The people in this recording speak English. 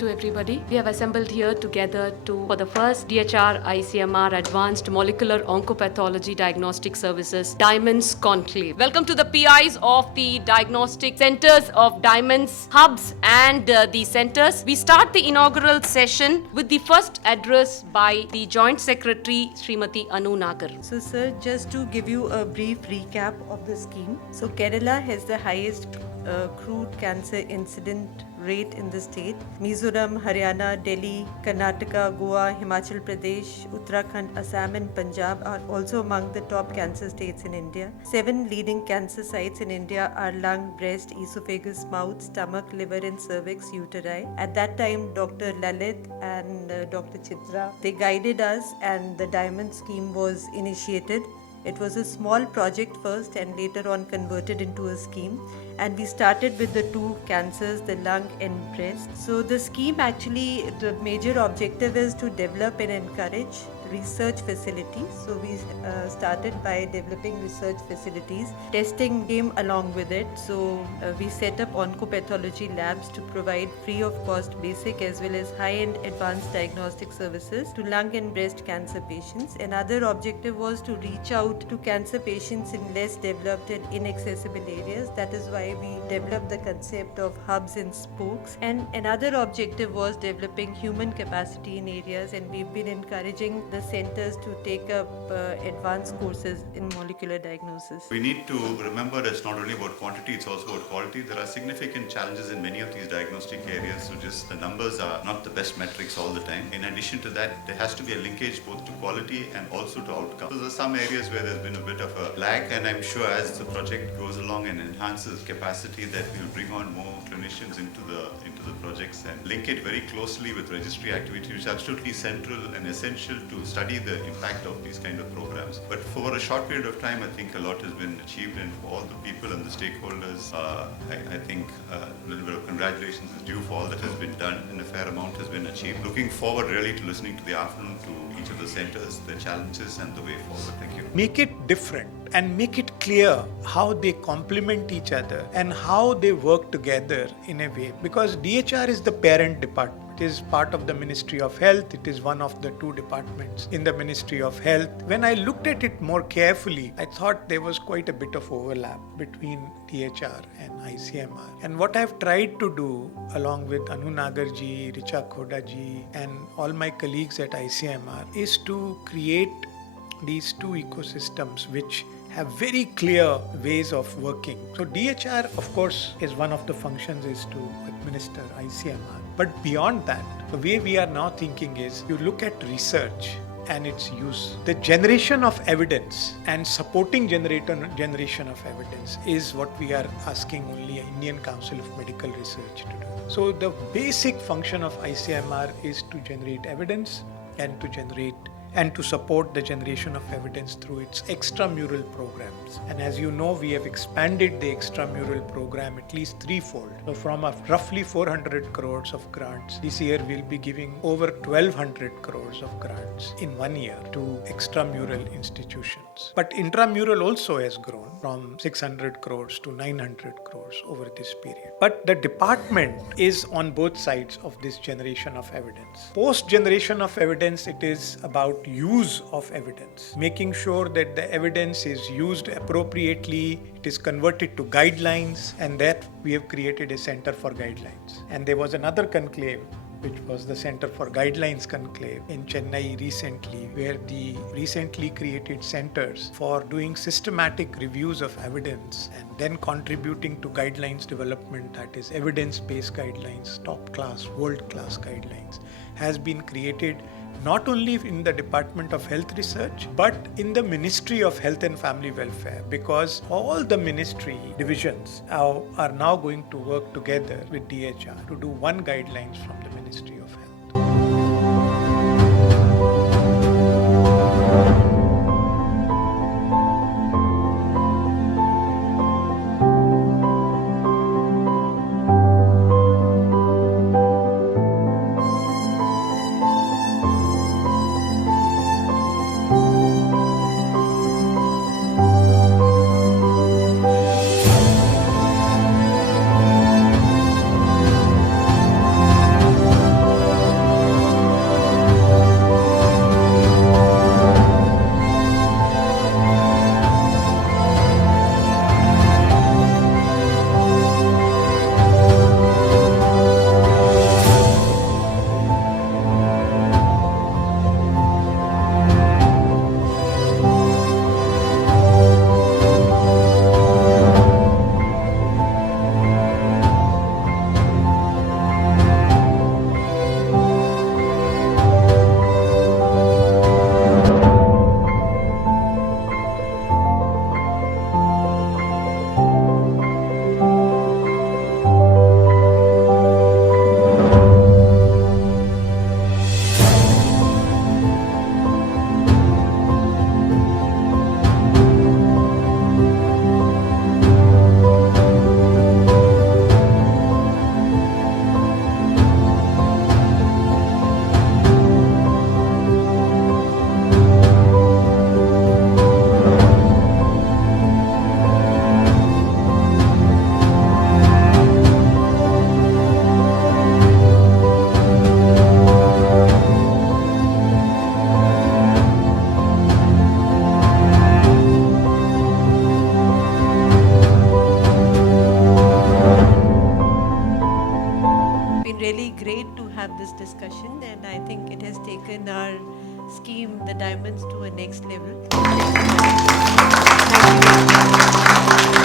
to everybody. We have assembled here together for the first DHR-ICMR Advanced Molecular Oncopathology Diagnostic Services DIAMonDS Conclave. Welcome to the PIs of the Diagnostic Centers of DIAMonDS Hubs and the centers. We start the inaugural session with the first address by the Joint Secretary, Srimati Anu Nagar. So sir, just to give you a brief recap of the scheme. So Kerala has the highest crude cancer incident rate in the state. Mizoram, Haryana, Delhi, Karnataka, Goa, Himachal Pradesh, Uttarakhand, Assam and Punjab are also among the top cancer states in India. 7 leading cancer sites in India are lung, breast, esophagus, mouth, stomach, liver and cervix, uteri. At that time, Dr. Lalit and Dr. Chitra, they guided us and the DIAMonDS scheme was initiated. It was a small project first and later on converted into a scheme, and we started with the 2 cancers, the lung and breast. So the scheme actually, the major objective is to develop and encourage research facilities. So we started by developing research facilities. Testing came along with it. So we set up oncopathology labs to provide free of cost basic as well as high-end advanced diagnostic services to lung and breast cancer patients. Another objective was to reach out to cancer patients in less developed and inaccessible areas. That is why we developed the concept of hubs and spokes. And another objective was developing human capacity in areas, and we've been encouraging the centers to take up advanced courses in molecular diagnosis. We need to remember it's not only about quantity, it's also about quality. There are significant challenges in many of these diagnostic areas, so just the numbers are not the best metrics all the time. In addition to that, there has to be a linkage both to quality and also to outcome. So there are some areas where there's been a bit of a lag, and I'm sure as the project goes along and enhances capacity that we'll bring on more clinicians into the projects and link it very closely with registry activity, which is absolutely central and essential to study the impact of these kind of programs. But for a short period of time, I think a lot has been achieved, and for all the people and the stakeholders, I think a little bit of congratulations is due for all that has been done, and a fair amount has been achieved. Looking forward really to listening to the afternoon to each of the centers, the challenges and the way forward. Thank you. Make it different and make it clear how they complement each other and how they work together in a way, because DHR is the parent department. It is part of the Ministry of Health. It is one of the 2 departments in the Ministry of Health. When I looked at it more carefully, I thought there was quite a bit of overlap between DHR and ICMR. And what I've tried to do, along with Anu Nagarji, Richa Khodaji, and all my colleagues at ICMR, is to create these 2 ecosystems which have very clear ways of working. So DHR, of course, is one of the functions is to administer ICMR. But beyond that, the way we are now thinking is you look at research and its use. The generation of evidence and supporting generation of evidence is what we are asking only Indian Council of Medical Research to do. So the basic function of ICMR is to generate evidence and to support the generation of evidence through its extramural programs. And as you know, we have expanded the extramural program at least 3-fold. So from roughly 400 crores of grants, this year we'll be giving over 1200 crores of grants in 1 year to extramural institutions. But intramural also has grown from 600 crores to 900 crores over this period. But the department is on both sides of this generation of evidence. Post generation of evidence, it is about use of evidence, making sure that the evidence is used appropriately, it is converted to guidelines, and that we have created a center for guidelines. And there was another conclave, which was the Center for Guidelines Conclave in Chennai recently, where the recently created centers for doing systematic reviews of evidence and then contributing to guidelines development, that is evidence-based guidelines, top-class, world-class guidelines, has been created not only in the Department of Health Research, but in the Ministry of Health and Family Welfare, because all the ministry divisions are now going to work together with DHR to do one guidelines from the Ministry of Health. have this discussion, and I think it has taken our scheme, the Diamonds, to a next level. Thank you.